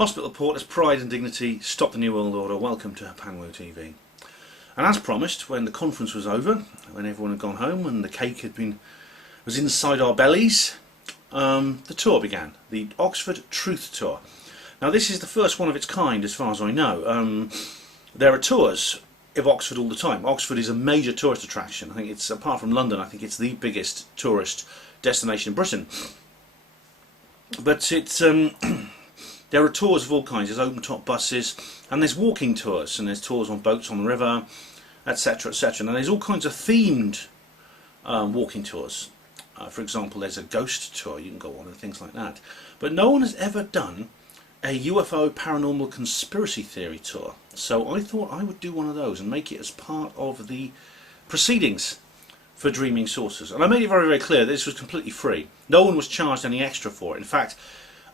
Hospital Porters, Pride and Dignity, Stop the New World Order, welcome to Paranormal TV. And as promised, when the conference was over, when everyone had gone home and the cake was inside our bellies, the tour began, the Oxford Truth Tour. Now this is the first one of its kind as far as I know. There are tours of Oxford all the time. Oxford is a major tourist attraction. I think it's, apart from London, I think it's the biggest tourist destination in Britain. But it's there are tours of all kinds. There's open top buses, and there's walking tours, and there's tours on boats on the river, etc, etc. And there's all kinds of themed walking tours. For example, there's a ghost tour you can go on and things like that. But no one has ever done a UFO paranormal conspiracy theory tour. So I thought I would do one of those and make it as part of the proceedings for Dreaming Saucers. And I made it very, very clear that this was completely free. No one was charged any extra for it. In fact,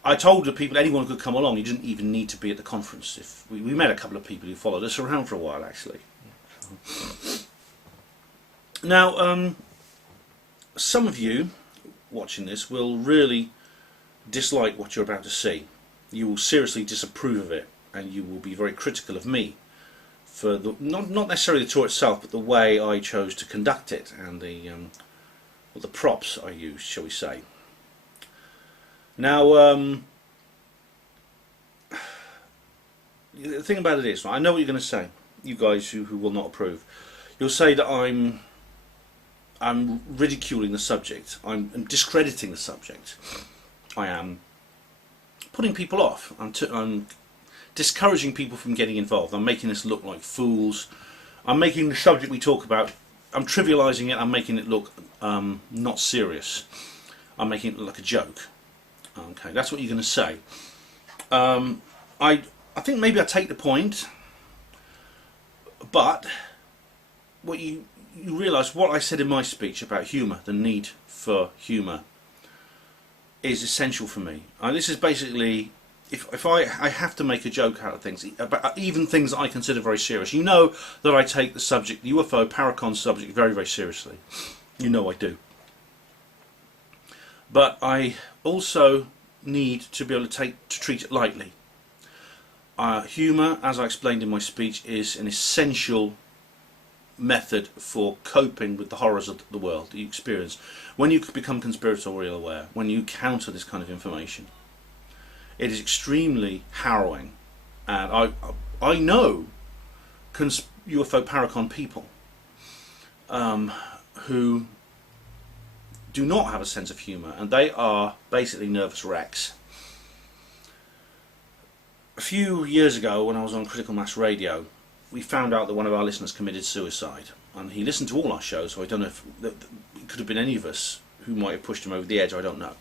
I told the people anyone could come along. You didn't even need to be at the conference. If we met a couple of people who followed us around for a while, actually. Now, some of you watching this will really dislike what you're about to see. You will seriously disapprove of it, and you will be very critical of me for the, not necessarily the tour itself, but the way I chose to conduct it and the props I used, shall we say. Now, the thing about it is, I know what you're going to say, you guys who will not approve. You'll say that I'm ridiculing the subject, I'm discrediting the subject, I am putting people off, I'm discouraging people from getting involved, I'm making us look like fools, I'm making the subject we talk about, I'm trivialising it, I'm making it look not serious, I'm making it look like a joke. Okay, that's what you're going to say. I think maybe I take the point, but what you realise what I said in my speech about humour, the need for humour, is essential for me. This is basically, if I have to make a joke out of things, about even things that I consider very serious. You know that I take the subject, the UFO Paracon subject, very, very seriously. You know I do. But I also need to be able to treat it lightly. Humour, as I explained in my speech, is an essential method for coping with the horrors of the world that you experience when you become conspiratorial aware, when you counter this kind of information. It is extremely harrowing, and I know UFO Paracon people who do not have a sense of humour, and they are basically nervous wrecks. A few years ago, when I was on Critical Mass Radio, we found out that one of our listeners committed suicide, and he listened to all our shows, so I don't know if it could have been any of us who might have pushed him over the edge, I don't know.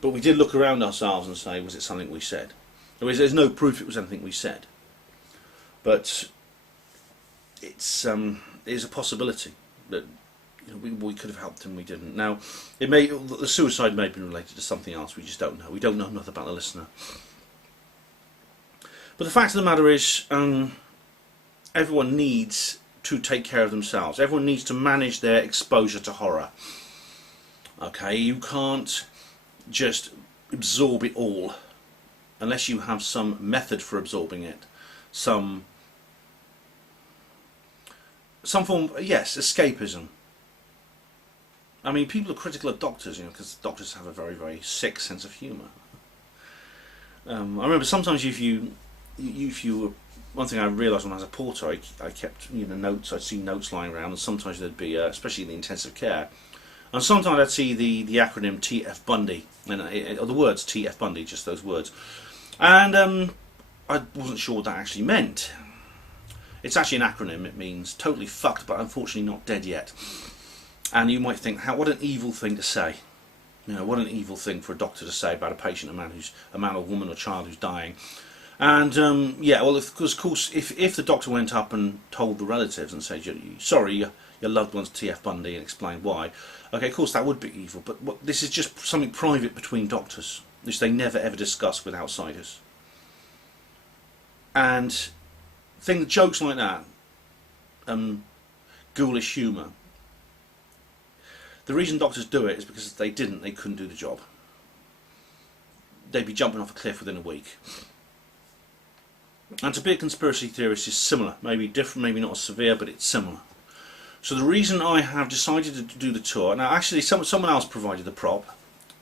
But we did look around ourselves and say, was it something we said? There's no proof it was anything we said, but it is a possibility that we could have helped him, we didn't. Now, the suicide may have been related to something else, we just don't know. We don't know enough about the listener. But the fact of the matter is, everyone needs to take care of themselves. Everyone needs to manage their exposure to horror. Okay, you can't just absorb it all unless you have some method for absorbing it. Some form, yes, escapism. I mean, people are critical of doctors, because doctors have a very, very sick sense of humour. I remember sometimes if you one thing I realised when I was a porter, I kept notes. I'd see notes lying around, and sometimes there'd be, especially in the intensive care, and sometimes I'd see the acronym TF Bundy, or the words TF Bundy, just those words, and I wasn't sure what that actually meant. It's actually an acronym. It means totally fucked, but unfortunately not dead yet. And you might think, what an evil thing to say. What an evil thing for a doctor to say about a patient, a man or woman or child who's dying. And yeah, well, of course, if the doctor went up and told the relatives and said, sorry, your loved one's TF Bundy, and explained why, okay, of course that would be evil. But this is just something private between doctors, which they never ever discuss with outsiders. And jokes like that, ghoulish humour. The reason doctors do it is because if they couldn't do the job. They'd be jumping off a cliff within a week. And to be a conspiracy theorist is similar, maybe different, maybe not as severe, but it's similar. So the reason I have decided to do the tour, now actually someone else provided the prop,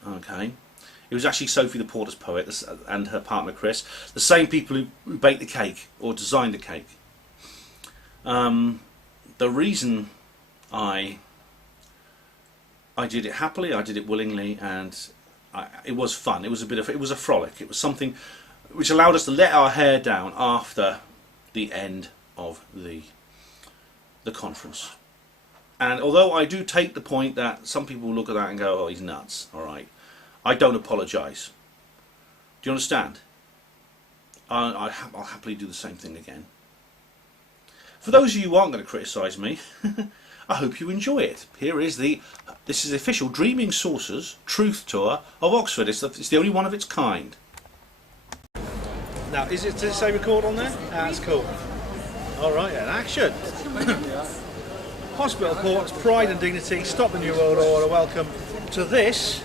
okay. It was actually Sophie the Porter's poet and her partner Chris, the same people who baked the cake or designed the cake. The reason I did it happily, I did it willingly, and it was fun. It was a frolic. It was something which allowed us to let our hair down after the end of the conference. And although I do take the point that some people look at that and go, "Oh, he's nuts," all right, I don't apologise. Do you understand? I'll happily do the same thing again. For those of you who aren't going to criticise me, I hope you enjoy it. This is the official Dreaming Saucers Truth Tour of Oxford. It's the only one of its kind. Now, does it say record on there? That's cool. All right, then, action. Hospital ports, pride and dignity, stop the New World Order, welcome to this.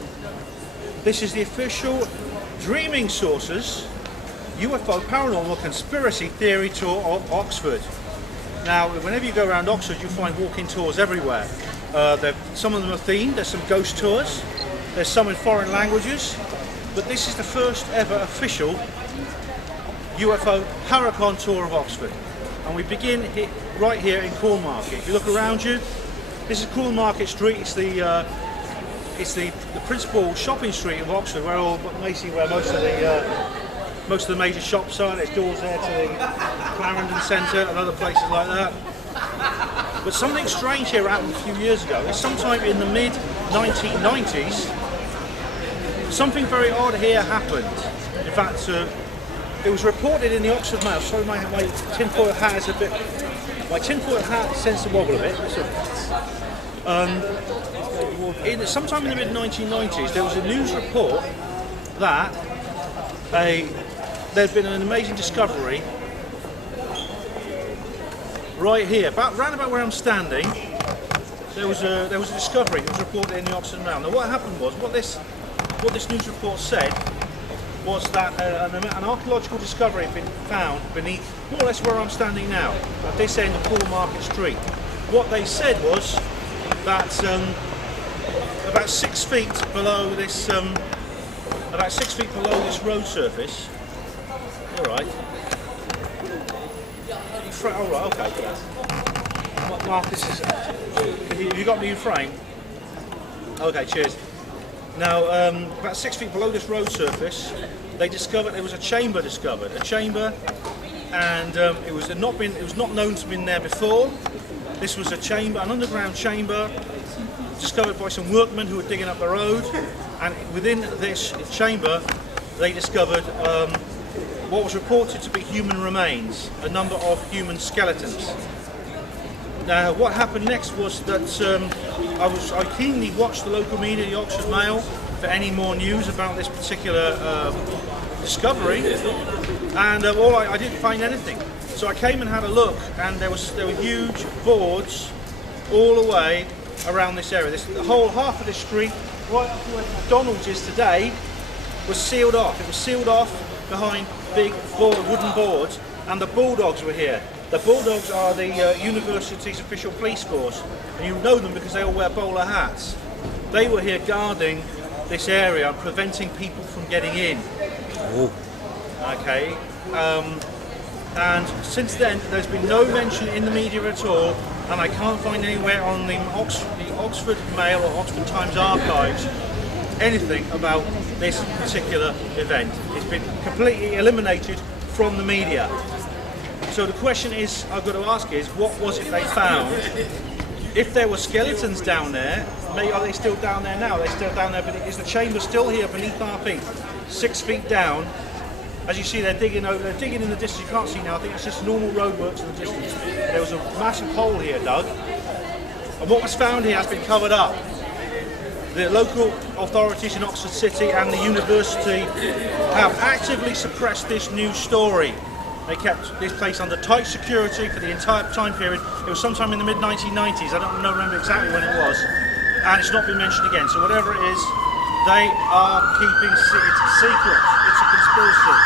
This is the official Dreaming Saucers UFO Paranormal Conspiracy Theory Tour of Oxford. Now, whenever you go around Oxford, you find walking tours everywhere. Some of them are themed. There's some ghost tours. There's some in foreign languages. But this is the first ever official UFO Paracon Tour of Oxford. And we begin right here in Cornmarket. If you look around you, this is Cornmarket Street. It's the principal shopping street of Oxford, where most of the major shops are. There's doors there to the Clarendon Centre and other places like that. But something strange here happened a few years ago. It's sometime in the mid-1990s. Something very odd here happened. In fact, it was reported in the Oxford Mail. Sorry, my tinfoil hat is a bit. My tinfoil hat tends to wobble a bit. Sometime in the mid-1990s, there was a news report that there'd been an amazing discovery right here, round about where I'm standing. There was a discovery. It was reported in the Oxford Mail. Now, what happened was what this news report said was that an archaeological discovery had been found beneath more or less where I'm standing now, at this end of Cornmarket Street. What they said was that about 6 feet below this road surface. All right. All right. Okay. What Marcus is? Have you got me in frame? Okay. Cheers. Now, about 6 feet below this road surface, they discovered there was a chamber discovered. A chamber, and it was not known to have been there before. This was a chamber, an underground chamber, discovered by some workmen who were digging up the road. And within this chamber, they discovered what was reported to be human remains, a number of human skeletons. Now, what happened next was that I keenly watched the local media, the Oxford Mail, for any more news about this particular discovery, and I didn't find anything. So I came and had a look, and there were huge boards all the way around this area. The whole half of the street, right up to where McDonald's is today, was sealed off. It was sealed off behind big wooden boards, and the Bulldogs were here. The Bulldogs are the university's official police force, and you know them because they all wear bowler hats. They were here guarding this area and preventing people from getting in. Oh. Okay. And since then, there's been no mention in the media at all, and I can't find anywhere on the Oxford Mail or Oxford Times archives anything about this particular event. It's been completely eliminated from the media. So the question I've got to ask is, what was it they found? If there were skeletons down there, are they still down there now? Are they still down there? But is the chamber still here beneath our feet, 6 feet down? As you see, they're digging in the distance. You can't see now. I think it's just normal roadworks in the distance. There was a massive hole here dug, and what was found here has been covered up. The local authorities in Oxford City and the university have actively suppressed this news story. They kept this place under tight security for the entire time period. It was sometime in the mid-1990s. I don't remember exactly when it was, and it's not been mentioned again. So whatever it is, they are keeping it secret. It's a conspiracy.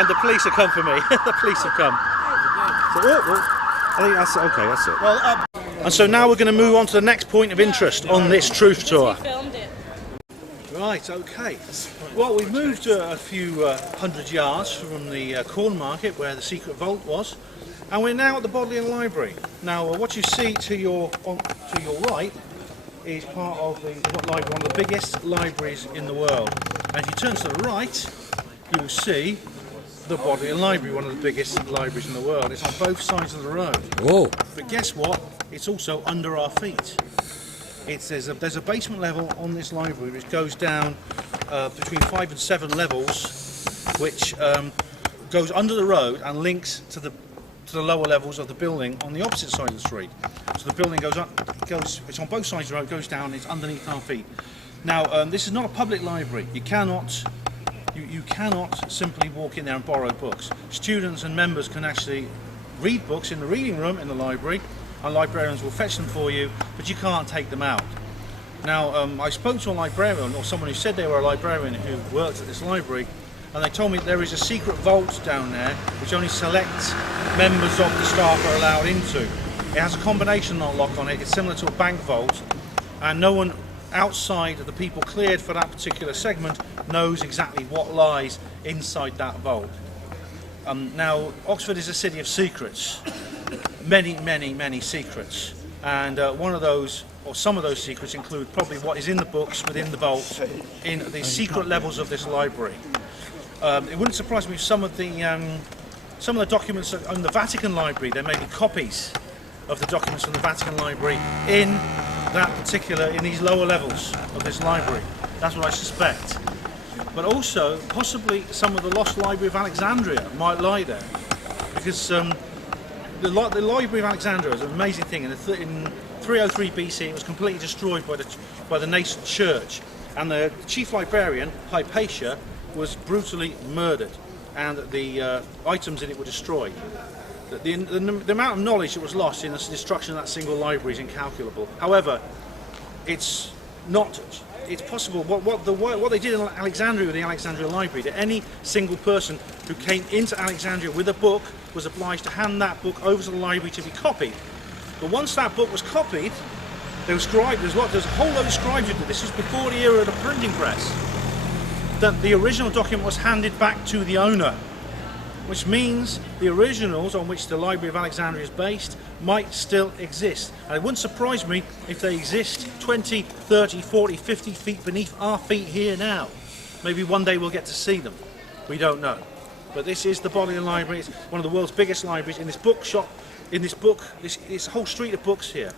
And the police have come for me. The police have come. So, I think that's it. Okay, that's it. Well, and so now we're going to move on to the next point of interest on this truth tour. Right, okay. Well, we've moved a few hundred yards from the corn market where the secret vault was, and we're now at the Bodleian Library. Now, what you see to your right is part of the library, one of the biggest libraries in the world. And if you turn to the right, you will see the Bodleian Library, one of the biggest libraries in the world. It's on both sides of the road. Whoa. But guess what? It's also under our feet. There's a basement level on this library which goes down between 5 and 7 levels, which goes under the road and links to the lower levels of the building on the opposite side of the street. So the building it's on both sides of the road, goes down, it's underneath our feet. Now, this is not a public library. You cannot simply walk in there and borrow books. Students and members can actually read books in the reading room in the library, and librarians will fetch them for you, but you can't take them out. Now, I spoke to a librarian, or someone who said they were a librarian who worked at this library, and they told me there is a secret vault down there which only select members of the staff are allowed into. It has a combination lock on it. It's similar to a bank vault, and no one outside of the people cleared for that particular segment knows exactly what lies inside that vault. Now, Oxford is a city of secrets. Many secrets, and one of those, or some of those secrets, include probably what is in the books within the vault in the secret levels of this library. It wouldn't surprise me if some of the documents in the Vatican Library, there may be copies of the documents from the Vatican Library in these lower levels of this library. That's what I suspect. But also, possibly some of the lost Library of Alexandria might lie there, because the Library of Alexandria is an amazing thing. In 303 BC, it was completely destroyed by the nascent church, and the chief librarian, Hypatia, was brutally murdered, and the items in it were destroyed. The amount of knowledge that was lost in the destruction of that single library is incalculable. However, it's possible. What they did in Alexandria with the Alexandria Library, that any single person who came into Alexandria with a book was obliged to hand that book over to the library to be copied. But once that book was copied, there's a whole load of scribes who did this. This was before the era of the printing press. That the original document was handed back to the owner, which means the originals on which the Library of Alexandria is based might still exist. And it wouldn't surprise me if they exist 20, 30, 40, 50 feet beneath our feet here now. Maybe one day we'll get to see them. We don't know. But this is the Bodleian Library. It's one of the world's biggest libraries. In this bookshop, this whole street of books here.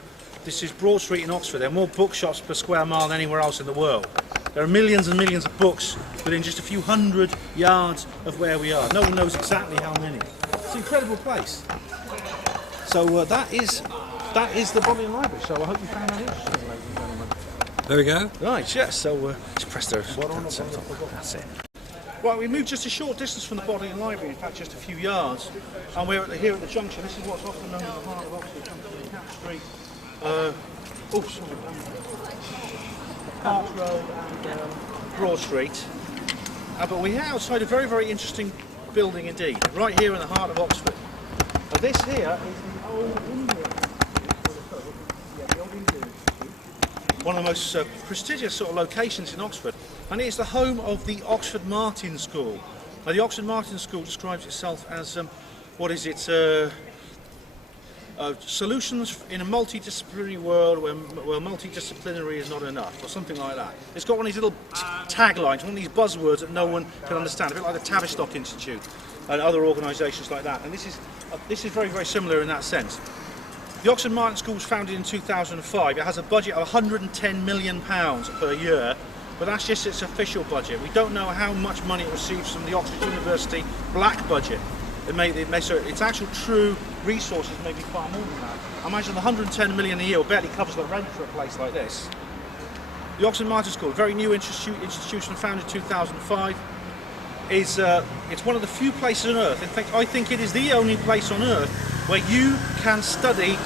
This is Broad Street in Oxford. There are more bookshops per square mile than anywhere else in the world. There are millions and millions of books within just a few hundred yards of where we are. No one knows exactly how many. It's an incredible place. So that is the Bodleian Library. So I hope you found that interesting, ladies and gentlemen. There we go. Right, yes. So just press those. That's it. Well, we moved just a short distance from the Bodleian Library, in fact just a few yards, and we're here at the junction. This is what's often known as the heart of Oxford, junction Cap Street. Park Road and Broad Street. But we're outside a very, very interesting building indeed, right here in the heart of Oxford. This here is the old Indian Institute, one of the most prestigious sort of locations in Oxford, and it is the home of the Oxford Martin School. Now, the Oxford Martin School describes itself as solutions in a multidisciplinary world where multidisciplinary is not enough, or something like that. It's got one of these little taglines, one of these buzzwords that no one can understand, a bit like the Tavistock Institute and other organisations like that. And this is very, very similar in that sense. The Oxford Martin School was founded in 2005. It has a budget of £110 million per year, but that's just its official budget. We don't know how much money it receives from the Oxford University black budget. So its actual true resources may be far more than that. I imagine the £110 million a year barely covers the rent for a place like this. The Oxford Martin School, a very new institution founded in 2005, it's one of the few places on earth, in fact I think it is the only place on earth where you can study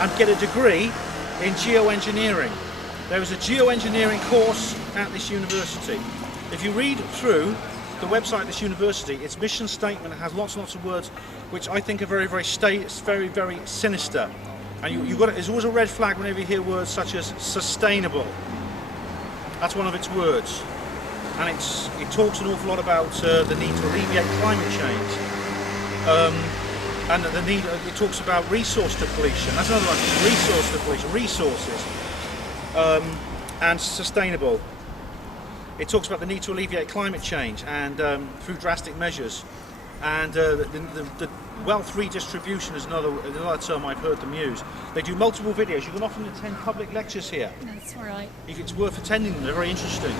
and get a degree in geoengineering. There is a geoengineering course at this university. If you read through the website of this university, its mission statement has lots and lots of words which I think are very, very sinister. And there's always a red flag whenever you hear words such as sustainable. That's one of its words. And it talks an awful lot about the need to alleviate climate change. And the need, it talks about resource depletion. That's another one, resource depletion, resources. And sustainable. It talks about the need to alleviate climate change and through drastic measures. And the wealth redistribution is another term I've heard them use. They do multiple videos. You can often attend public lectures here. That's right. It's worth attending them. They're very interesting.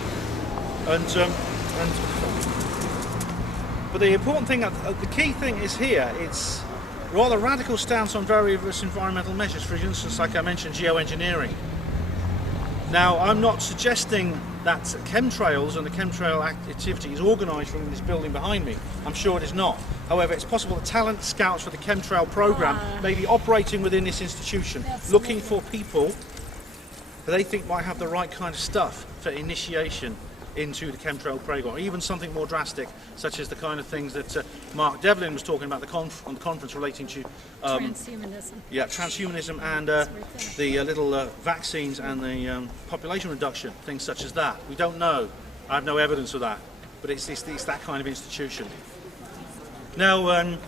But the important thing, the key thing is here. It's rather radical stance on various environmental measures. For instance, like I mentioned, geoengineering. Now, I'm not suggesting that chemtrails and the chemtrail activity is organised from this building behind me. I'm sure it is not. However, it's possible that talent scouts for the chemtrail programme may be operating within this institution, looking for people that they think might have the right kind of stuff for initiation into the chemtrail programme, or even something more drastic, such as the kind of things that Mark Devlin was talking about on the conference relating to transhumanism. Yeah, transhumanism and the little vaccines and the population reduction, things such as that. We don't know. I have no evidence of that, but it's that kind of institution. Now, I'm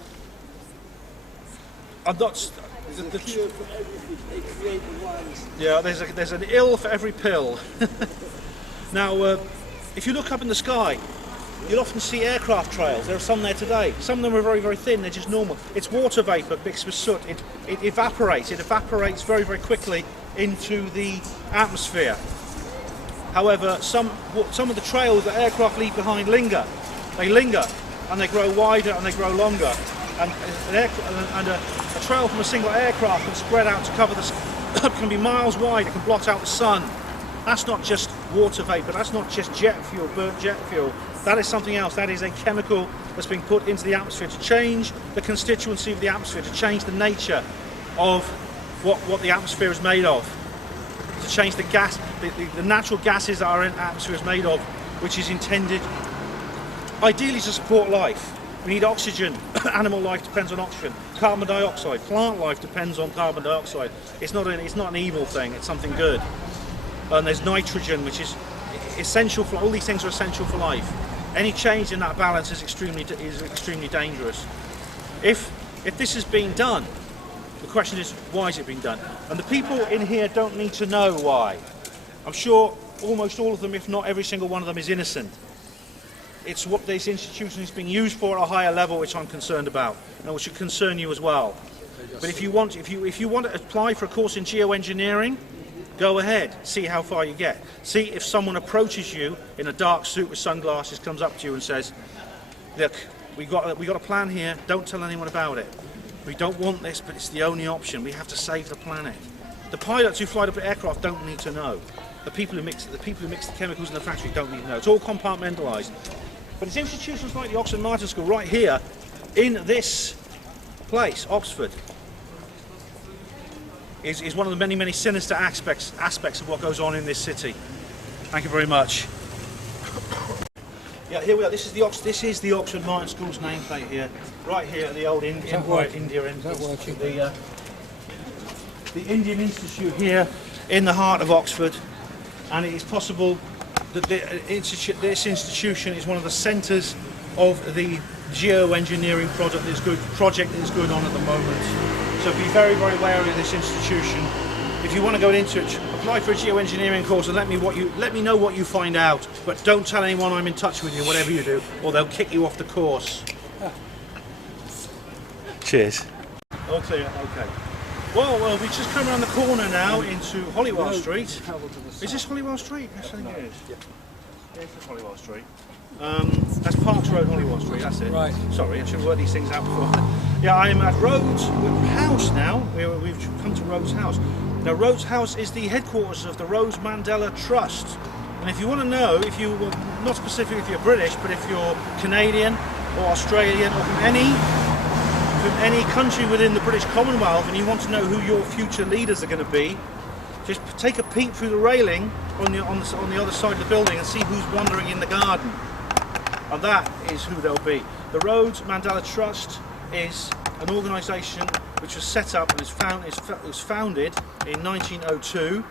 not. The cure for everything. They create the ones. Yeah, there's an ill for every pill. Now. If you look up in the sky, you'll often see aircraft trails. There are some there today. Some of them are very, very thin. They're just normal. It's water vapour mixed with soot. It evaporates. It evaporates very, very quickly into the atmosphere. However, some of the trails that aircraft leave behind linger. They linger, and they grow wider and they grow longer. And a trail from a single aircraft can spread out to cover the can be miles wide. It can blot out the sun. That's not just water vapour, that's not just jet fuel, burnt jet fuel. That is something else. That is a chemical that's being put into the atmosphere to change the constituency of the atmosphere, to change the nature of what the atmosphere is made of, to change the gas, the natural gases that our atmosphere is made of, which is intended ideally to support life. We need oxygen. Animal life depends on oxygen. Carbon dioxide. Plant life depends on carbon dioxide. It's not an evil thing. It's something good. And there's nitrogen, which is essential for all these things are essential for life. Any change in that balance is extremely dangerous. If this is being done, the question is, why is it being done? And the people in here don't need to know why. I'm sure almost all of them, if not every single one of them, is innocent. It's what this institution is being used for at a higher level, which I'm concerned about, and which should concern you as well. But if you want to apply for a course in geoengineering, go ahead, see how far you get. See if someone approaches you in a dark suit with sunglasses, comes up to you and says, look, we got a plan here, don't tell anyone about it. We don't want this, but it's the only option. We have to save the planet. The pilots who fly up the aircraft don't need to know. The people who mix the chemicals in the factory don't need to know. It's all compartmentalised. But it's institutions like the Oxford Martin School right here in this place, Oxford, is one of the many, many sinister aspects of what goes on in this city. Thank you very much. Yeah, here we are. This is the Oxford Martin School's nameplate here, right here at the old India Institute, the Indian Institute here in the heart of Oxford, and it is possible that this institution is one of the centres of the geoengineering project that is going on at the moment. So be very, very wary of this institution. If you want to go into it, apply for a geoengineering course and let me know what you find out. But don't tell anyone I'm in touch with you, whatever you do, or they'll kick you off the course. Cheers. Okay. Well, we just come around the corner now into Holywell Street. Is this Holywell Street? Yes, I think it is. Yeah, this is Holywell Street. That's Parks Road, Holywell Street, that's it. Right. Sorry, I should have worked these things out before. Yeah, I'm at Rhodes House now. We've come to Rhodes House. Now, Rhodes House is the headquarters of the Rose Mandela Trust. And if you want to know, not specifically if you're British, but if you're Canadian or Australian or from any country within the British Commonwealth, and you want to know who your future leaders are going to be, just take a peek through the railing on the other side of the building and see who's wandering in the garden. and that is who they'll be. The Rhodes Mandela Trust is an organisation which was set up and was founded in 1902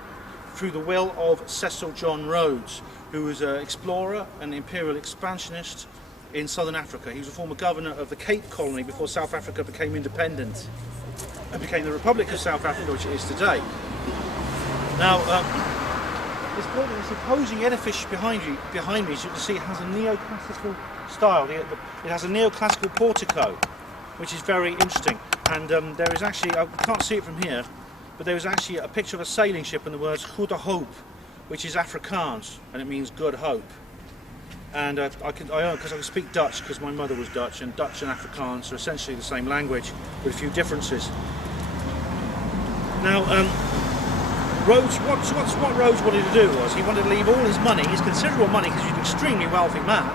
through the will of Cecil John Rhodes, who was an explorer and imperial expansionist in southern Africa. He was a former governor of the Cape Colony before South Africa became independent and became the Republic of South Africa, which it is today. Now, this building, this imposing edifice behind me, as you can see, has a neoclassical style. It has a neoclassical portico, which is very interesting. And there is actually, I can't see it from here, but there is actually a picture of a sailing ship and the words Goede Hoop, which is Afrikaans, and it means good hope. And I can speak Dutch because my mother was Dutch, and Dutch and Afrikaans are essentially the same language with a few differences. Now, Rhodes, what Rhodes wanted to do was he wanted to leave all his money, his considerable money, because he's an extremely wealthy man,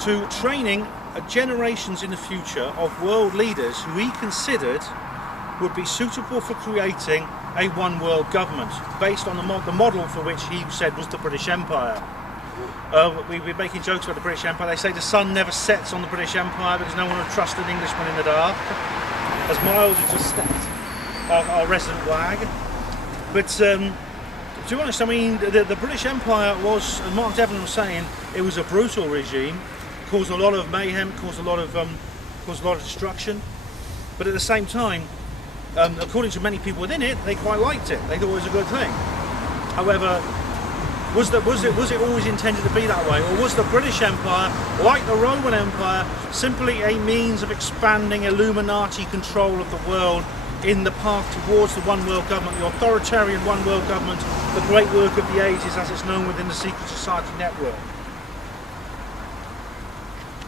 to training generations in the future of world leaders who he considered would be suitable for creating a one world government based on the model for which he said was the British Empire. We've been making jokes about the British Empire. They say the sun never sets on the British Empire because no one would trust an Englishman in the dark, as Miles has just stepped, our resident wag. But to be honest, I mean, the British Empire was, as Mark Devlin was saying, it was a brutal regime, caused a lot of mayhem, caused a lot of destruction. But at the same time, according to many people within it, they quite liked it. They thought it was a good thing. However, was it always intended to be that way, or was the British Empire, like the Roman Empire, simply a means of expanding Illuminati control of the world in the path towards the one world government, the authoritarian one world government, the great work of the ages as it's known within the secret society network?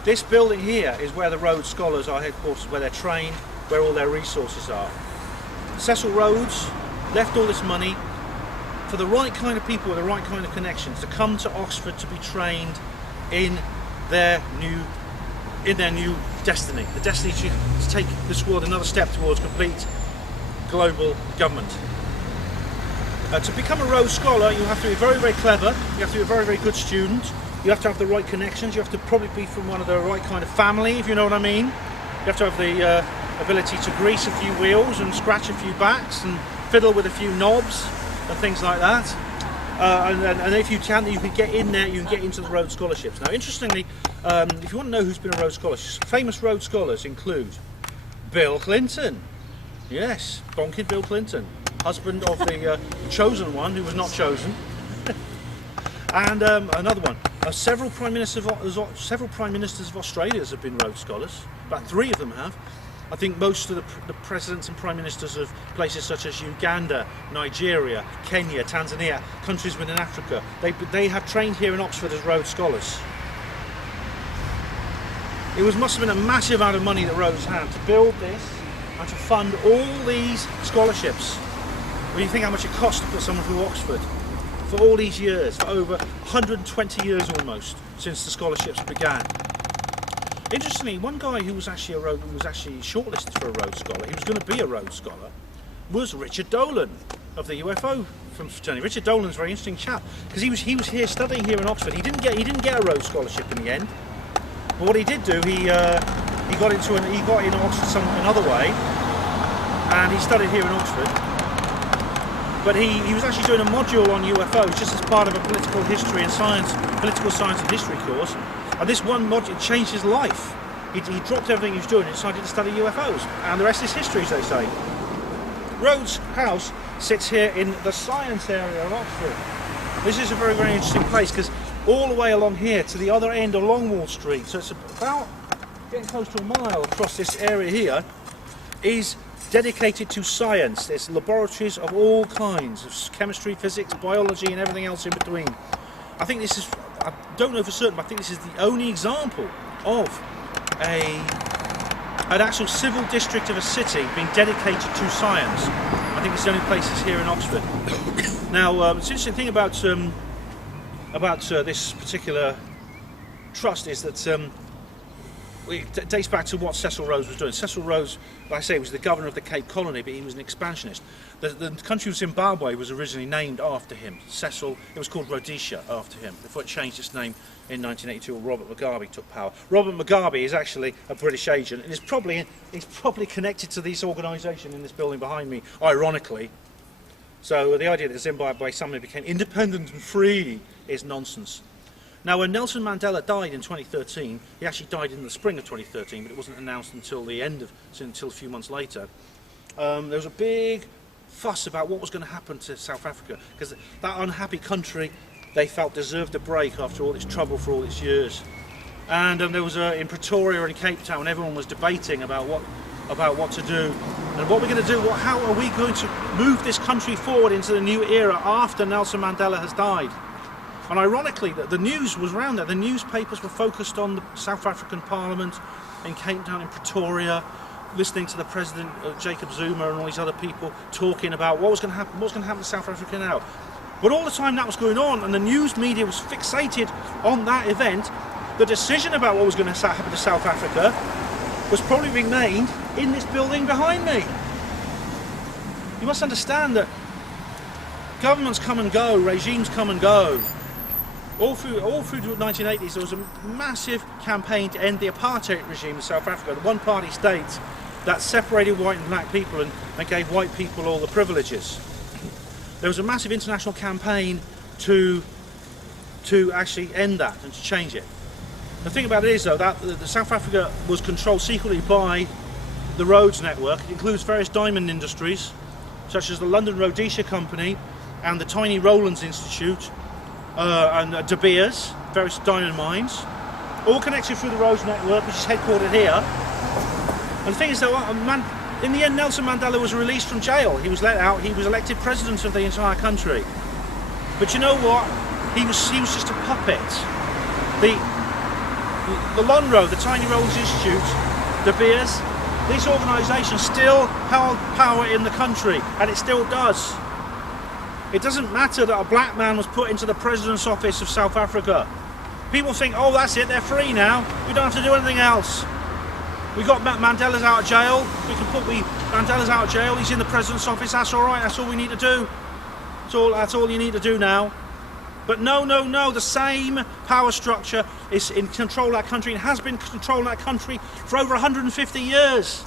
This building here is where the Rhodes Scholars are headquarters, where they're trained, where all their resources are. Cecil Rhodes left all this money for the right kind of people with the right kind of connections to come to Oxford to be trained in their new destiny, the destiny to take this world another step towards complete global government. To become a Rhodes Scholar, you have to be very, very clever, you have to be a very, very good student, you have to have the right connections, you have to probably be from one of the right kind of family, if you know what I mean. You have to have the ability to grease a few wheels and scratch a few backs and fiddle with a few knobs and things like that. And if you can get in there, you can get into the Rhodes Scholarships. Now, interestingly, if you want to know who's been a Rhodes Scholar, famous Rhodes Scholars include Bill Clinton. Yes, Bonkin Bill Clinton, husband of the chosen one who was not chosen. And another one. Several prime ministers of Australia have been Rhodes Scholars. About 3 of them have. I think most of the presidents and prime ministers of places such as Uganda, Nigeria, Kenya, Tanzania, countries within Africa, they have trained here in Oxford as Rhodes Scholars. It must have been a massive amount of money that Rhodes had to build this and to fund all these scholarships. When you think how much it cost to put someone through Oxford for all these years, for over 120 years almost since the scholarships began. Interestingly, one guy who was actually shortlisted for a Rhodes Scholar, he was going to be a Rhodes Scholar, was Richard Dolan of the UFO fraternity. Richard Dolan's a very interesting chap because he was here studying here in Oxford. He didn't get a Rhodes Scholarship in the end, but what he did do, he got in Oxford another way, and he studied here in Oxford. But he was actually doing a module on UFOs just as part of a political science and history course. And this one module changed his life. He dropped everything he was doing and decided to study UFOs. And the rest is history, as they say. Rhodes House sits here in the science area of Oxford. This is a very, very interesting place because all the way along here to the other end of Longwall Street, so it's about getting close to a mile across this area here, is dedicated to science. There's laboratories of all kinds, of chemistry, physics, biology and everything else in between. I think this is, I don't know for certain, but I think this is the only example of an actual civil district of a city being dedicated to science. I think it's the only places here in Oxford. Now, it's an interesting thing about this particular trust is that it dates back to what Cecil Rhodes was doing. Cecil Rhodes, like I say, was the governor of the Cape Colony, but he was an expansionist. The country of Zimbabwe was originally named after him. Cecil, it was called Rhodesia after him, before it changed its name in 1982 when Robert Mugabe took power. Robert Mugabe is actually a British agent, and he's probably connected to this organisation in this building behind me, ironically. So the idea that Zimbabwe suddenly became independent and free is nonsense. Now, when Nelson Mandela died in 2013, he actually died in the spring of 2013, but it wasn't announced until until a few months later. There was a big fuss about what was going to happen to South Africa, because that unhappy country, they felt, deserved a break after all its trouble for all its years. And there was in Pretoria and Cape Town, everyone was debating about what to do and what we're going to do. How are we going to move this country forward into the new era after Nelson Mandela has died? And ironically, the news was around there. The newspapers were focused on the South African Parliament in Cape Town, in Pretoria, listening to the President Jacob Zuma and all these other people talking about what was going to happen. What's going to happen to South Africa now? But all the time that was going on, and the news media was fixated on that event, the decision about what was going to happen to South Africa was probably being made in this building behind me. You must understand that governments come and go, regimes come and go. All through the 1980s, there was a massive campaign to end the apartheid regime in South Africa, the one-party state that separated white and black people and gave white people all the privileges. There was a massive international campaign to actually end that and to change it. The thing about it is, though, that the South Africa was controlled secretly by the Rhodes network. It includes various diamond industries, such as the London Rhodesia Company and the Tiny Rowlands Institute, and De Beers, various diamond mines, all connected through the Rhodes network, which is headquartered here. And the thing is, though, in the end, Nelson Mandela was released from jail. He was let out. He was elected president of the entire country. But you know what? He was just a puppet. The Lonro, the Tiny Rowlands Institute, De Beers, these organisations still held power in the country, and it still does. It doesn't matter that a black man was put into the president's office of South Africa. People think, oh, that's it, they're free now. We don't have to do anything else. We got Mandela's out of jail. Mandela's out of jail. He's in the president's office. That's all right. That's all we need to do. That's all you need to do now. But no. The same power structure is in control of that country and has been controlling that country for over 150 years.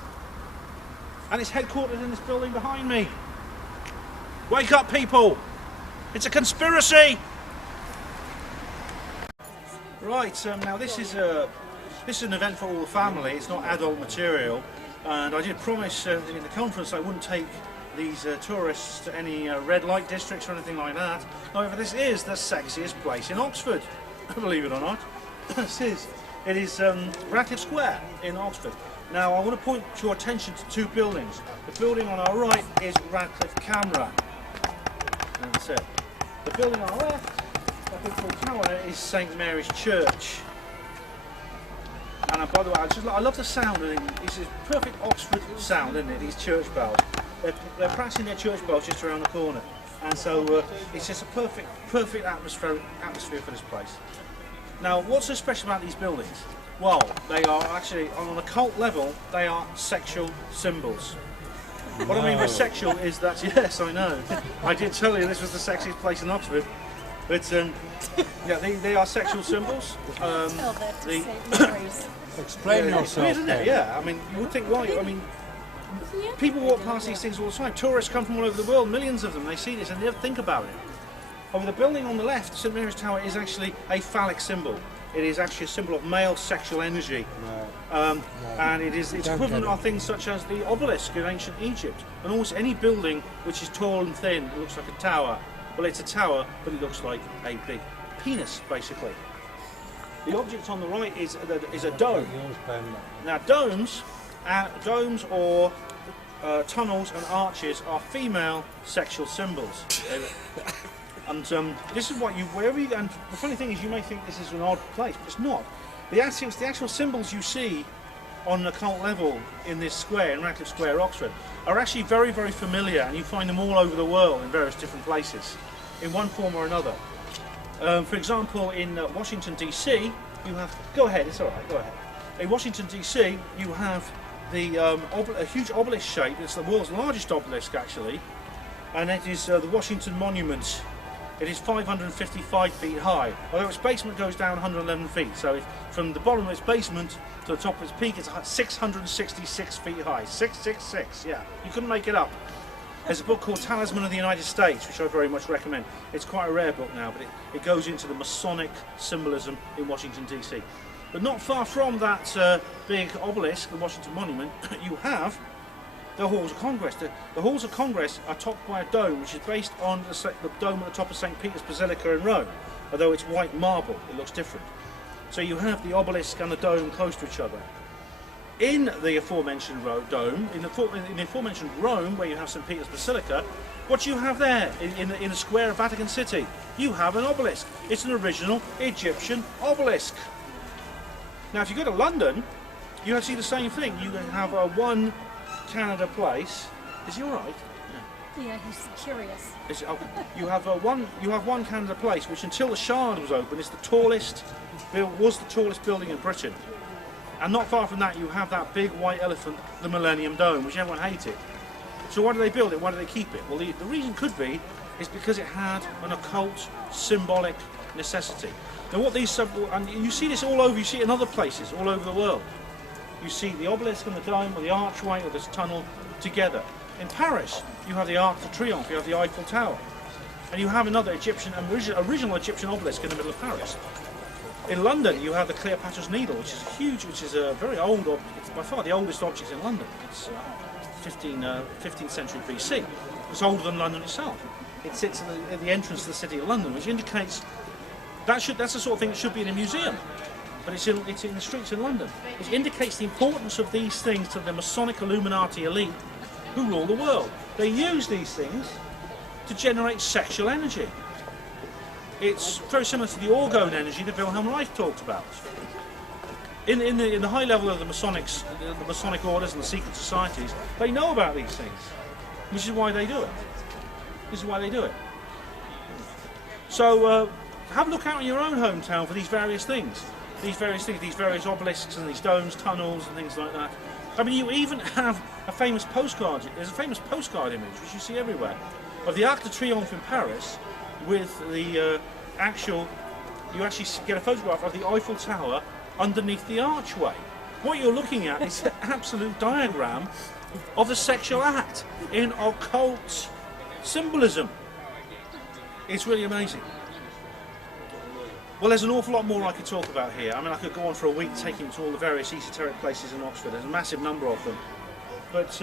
And it's headquartered in this building behind me. Wake up, people! It's a conspiracy! Right, now this is an event for all the family. It's not adult material, and I did promise in the conference I wouldn't take these tourists to any red light districts or anything like that. However, this is the sexiest place in Oxford, believe it or not. It is Radcliffe Square in Oxford. Now, I want to point your attention to two buildings. The building on our right is Radcliffe Camera. That's it. The building on our left, that big tall tower, is St Mary's Church. And by the way, I love the sound. It's a perfect Oxford sound, isn't it? These church bells. They're practicing their church bells just around the corner, and so it's just a perfect atmosphere for this place. Now, what's so special about these buildings? Well, they are actually, on an occult level, they are sexual symbols. What I mean by sexual is that, yes, I know, I did tell you this was the sexiest place in Oxford, but yeah, they are sexual symbols. Explain yourself. Weird, isn't it? Yeah, I mean, you would think, why? I mean, people walk past these things all the time. Tourists come from all over the world, millions of them, they see this and they never think about it. Over the building on the left, St Mary's Tower, is actually a phallic symbol. It is actually a symbol of male sexual energy. And it's equivalent of things such as the obelisk in ancient Egypt. And also any building which is tall and thin, it looks like a tower. Well, it's a tower, but it looks like a big penis, basically. The object on the right is a dome. Now, domes or tunnels and arches are female sexual symbols. And this is what and the funny thing is, you may think this is an odd place, but it's not. The actual symbols you see on an occult level in this square, in Radcliffe Square, Oxford, are actually very, very familiar, and you find them all over the world in various different places, in one form or another. For example, in Washington DC, you have. Go ahead, it's all right. Go ahead. In Washington DC, you have the a huge obelisk shape. It's the world's largest obelisk, actually, and it is the Washington Monument. It is 555 feet high, although its basement goes down 111 feet. So from the bottom of its basement to the top of its peak, it's 666 feet high. 666, yeah. You couldn't make it up. There's a book called Talisman of the United States, which I very much recommend. It's quite a rare book now, but it goes into the Masonic symbolism in Washington, D.C. But not far from that big obelisk, the Washington Monument, you have the Halls of Congress. The Halls of Congress are topped by a dome, which is based on the dome at the top of St. Peter's Basilica in Rome, although it's white marble, it looks different. So you have the obelisk and the dome close to each other. In the aforementioned dome, in the aforementioned Rome, where you have St. Peter's Basilica, what do you have there in the square of Vatican City? You have an obelisk. It's an original Egyptian obelisk. Now, if you go to London, you see the same thing. You have one Canada Place. Is he all right? Yeah, he's curious. You have one Canada Place, which until the Shard was open, is the tallest building in Britain. And not far from that, you have that big white elephant, the Millennium Dome, which everyone hated. So why do they build it? Why do they keep it? Well, the reason could be is because it had an occult, symbolic necessity. Now, what these and you see this all over. You see it in other places all over the world. You see the obelisk and the dome, or the archway, or this tunnel together. In Paris, you have the Arc de Triomphe, you have the Eiffel Tower, and you have another original Egyptian obelisk in the middle of Paris. In London, you have the Cleopatra's Needle, which is a very old object. It's by far the oldest object in London. It's 15th century BC. It's older than London itself. It sits at the entrance to the city of London, which indicates that's the sort of thing that should be in a museum. But it's in the streets in London. It indicates the importance of these things to the Masonic Illuminati elite who rule the world. They use these things to generate sexual energy. It's very similar to the orgone energy that Wilhelm Reich talked about. In the high level of the Masonic orders and the secret societies, they know about these things, which is why they do it. So have a look out in your own hometown for these various things. These various obelisks and these domes, tunnels and things like that. I mean, you even have a famous postcard. There's a famous postcard image, which you see everywhere, of the Arc de Triomphe in Paris with the you actually get a photograph of the Eiffel Tower underneath the archway. What you're looking at is an absolute diagram of the sexual act in occult symbolism. It's really amazing. Well, there's an awful lot more I could talk about here. I mean, I could go on for a week taking you to all the various esoteric places in Oxford. There's a massive number of them. But,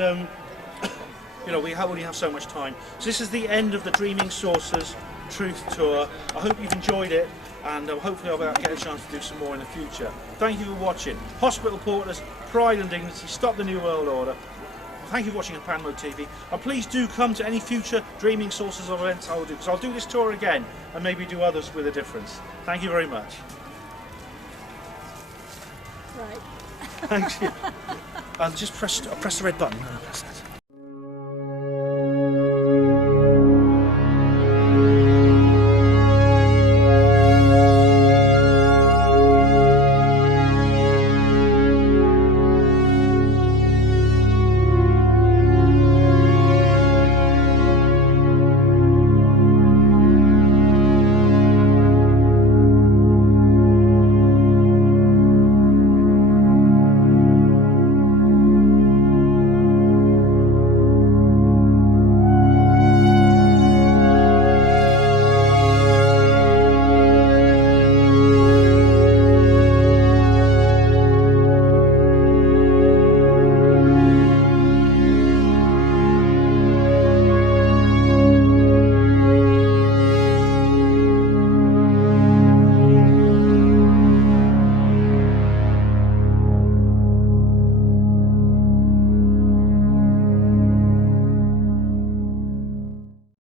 we only have so much time. So this is the end of the Dreaming Saucers Truth Tour. I hope you've enjoyed it, and hopefully I'll get a chance to do some more in the future. Thank you for watching. Hospital Porters, Pride and Dignity, Stop the New World Order. Thank you for watching Paranormal TV, and please do come to any future Dreaming Saucers events I will do, because I'll do this tour again and maybe do others with a difference. Thank you very much. Right. Thank you. And just press the red button. Press that.